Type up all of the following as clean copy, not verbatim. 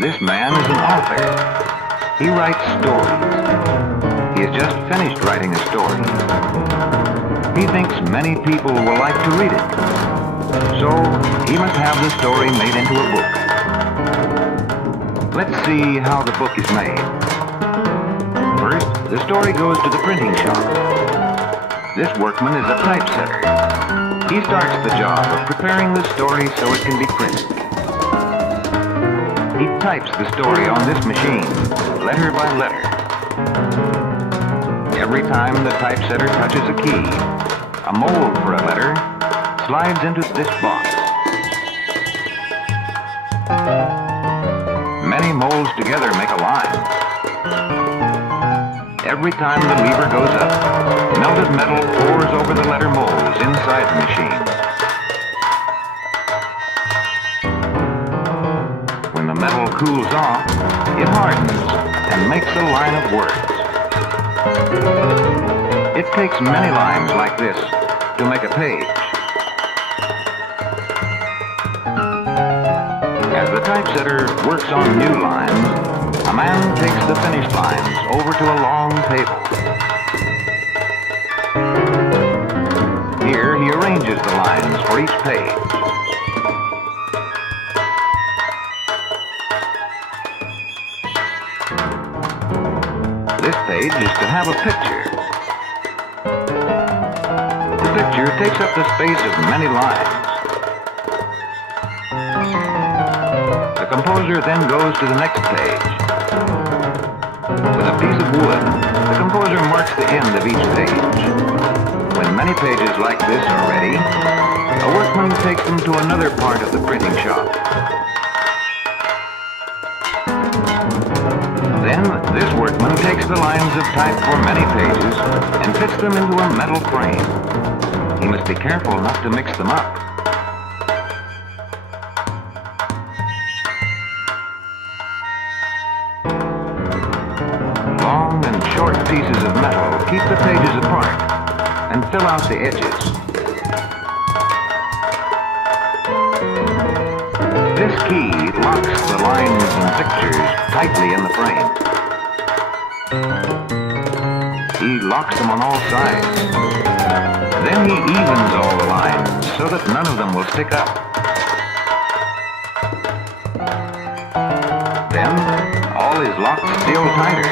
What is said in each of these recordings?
This man is an author. He writes stories. He has just finished writing a story. He thinks many people will like to read it. So he must have the story made into a book. Let's see how the book is made. First, the story goes to the printing shop. This workman is a typesetter. He starts the job of preparing the story so it can be printed. He types the story on this machine, letter by letter. Every time the typesetter touches a key, a mold for a letter slides into this box. Many molds together make a line. Every time the lever goes up, melted metal pours over the letter molds inside the machine. When the metal cools off, it hardens and makes a line of words. It takes many lines like this to make a page. As the typesetter works on new lines, a man takes the finished lines over to a long table. Here he arranges the lines for each page. This page is to have a picture. The picture takes up the space of many lines. The composer then goes to the next page. With a piece of wood, the composer marks the end of each page. When many pages like this are ready, a workman takes them to another part of the printing shop. Then, this workman takes the lines of type for many pages and fits them into a metal frame. He must be careful not to mix them up. Long and short pieces of metal keep the pages apart and fill out the edges. This key locks the lines and pictures tightly in the frame. He locks them on all sides. Then he evens all the lines so that none of them will stick up. Then all is locked still tighter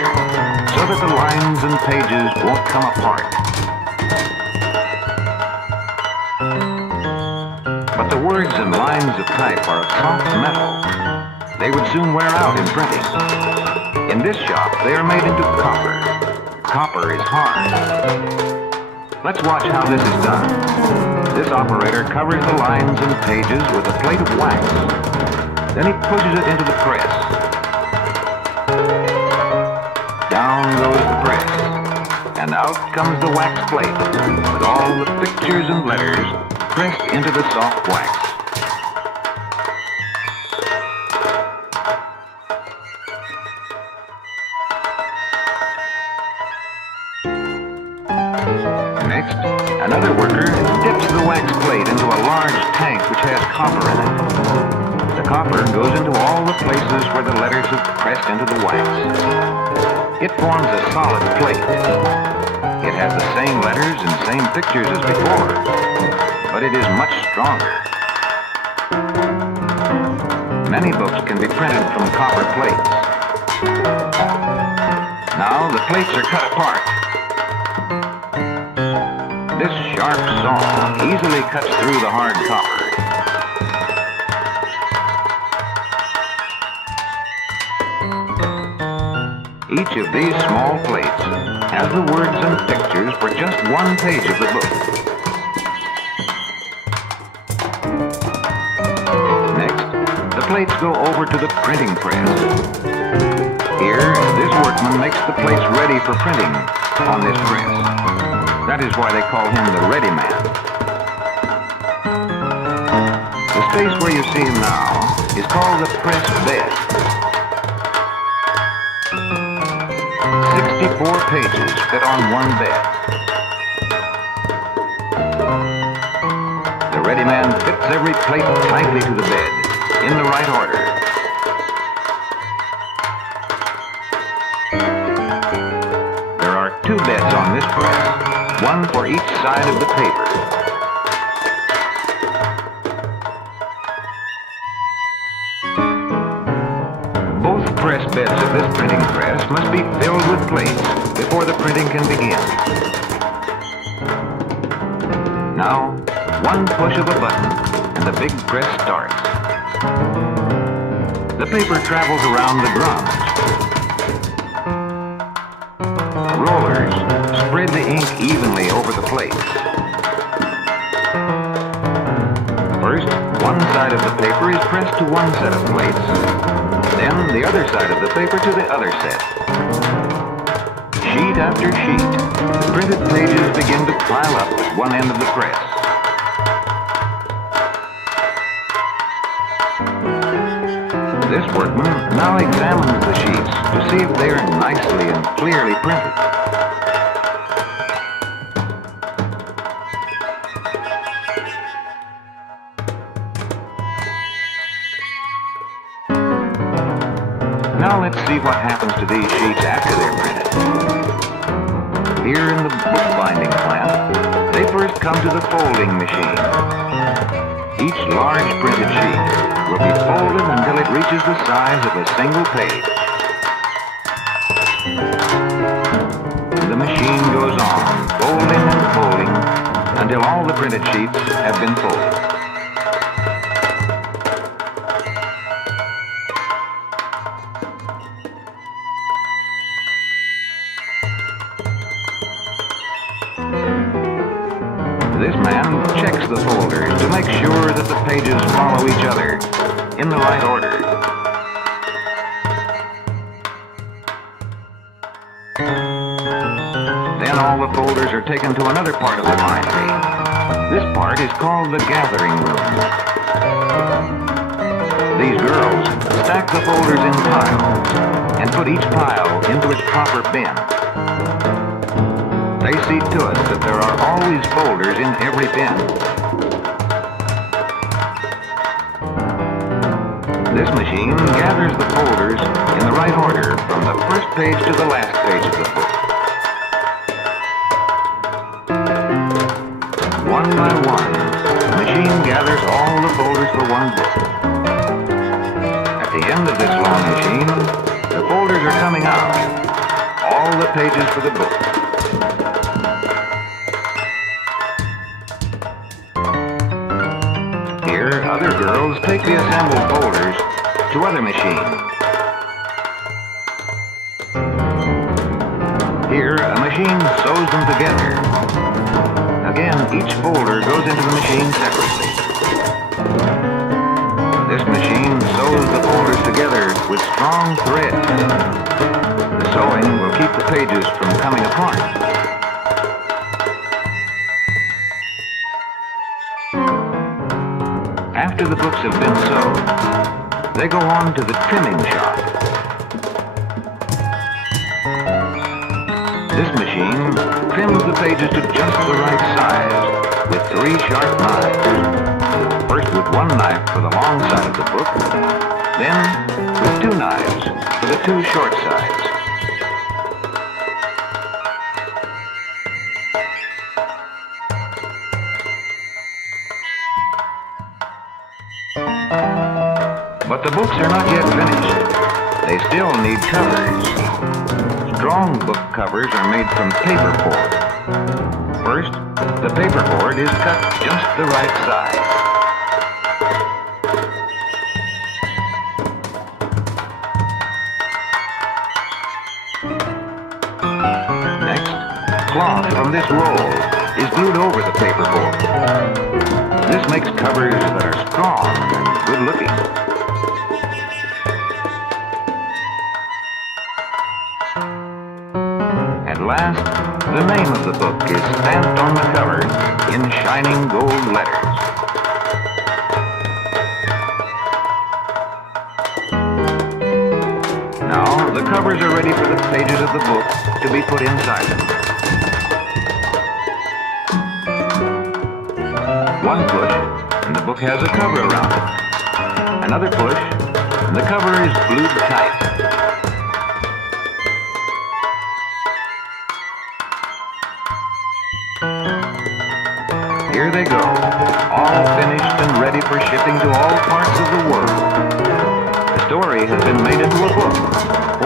so that the lines and pages won't come apart. But the words and lines of type are of soft metal. They would soon wear out in printing. In this shop, they are made into copper. Copper is hard. Let's watch how this is done. This operator covers the lines and pages with a plate of wax. Then he pushes it into the press. Down goes the press, and out comes the wax plate with all the pictures and letters pressed into the soft wax. Next, another worker dips the wax plate into a large tank which has copper in it. The copper goes into all the places where the letters have pressed into the wax. It forms a solid plate. It has the same letters and same pictures as before, but it is much stronger. Many books can be printed from copper plates. Now the plates are cut apart. This sharp saw easily cuts through the hard copper. Each of these small plates has the words and pictures for just one page of the book. Next, the plates go over to the printing press. Here, this workman makes the plates ready for printing on this press. That is why they call him the ready man. The space where you see him now is called the press bed. 64 pages fit on one bed. The ready man fits every plate tightly to the bed, in the right order. one for each side of the paper. Both press beds of this printing press must be filled with plates before the printing can begin. Now, one push of a button and the big press starts. The paper travels around the drums. Rollers spread the ink evenly over the plates. First, one side of the paper is pressed to one set of plates, then the other side of the paper to the other set. Sheet after sheet, the printed pages begin to pile up at one end of the press. This workman now examines the sheets to see if they are nicely and clearly printed. Now let's see what happens to these sheets after they're printed. Here in the bookbinding plant, they first come to the folding machine. Each large printed sheet will be folded until it reaches the size of a single page. The machine goes on, folding and folding, until all the printed sheets have been folded. This man checks the folders to make sure that the pages follow each other in the right order. Then all the folders are taken to another part of the bindery. This part is called the gathering room. These girls stack the folders in piles and put each pile into its proper bin. They see to it that there are always folders in every bin. This machine gathers the folders in the right order from the first page to the last page of the book. One by one, the machine gathers all the folders for one book. At the end of this long machine, the folders are coming out. All the pages for the book. Other girls take the assembled folders to other machines. Here, a machine sews them together. Again, each folder goes into the machine separately. This machine sews the folders together with strong thread. The sewing will keep the pages from coming apart. After the books have been sewed, they go on to the trimming shop. This machine trims the pages to just the right size with 3 sharp knives. First with one knife for the long side of the book, then with 2 knives for the 2 short sides. But the books are not yet finished. They still need covers. Strong book covers are made from paperboard. First, the paperboard is cut just the right size. Next, cloth from this roll is glued over the paperboard. This makes covers that are strong and good-looking. At last, the name of the book is stamped on the cover in shining gold letters. Now, the covers are ready for the pages of the book to be put inside them. One push, and the book has a cover around it. Another push, and the cover is glued tight. here they go, all finished and ready for shipping to all parts of the world. The story has been made into a book.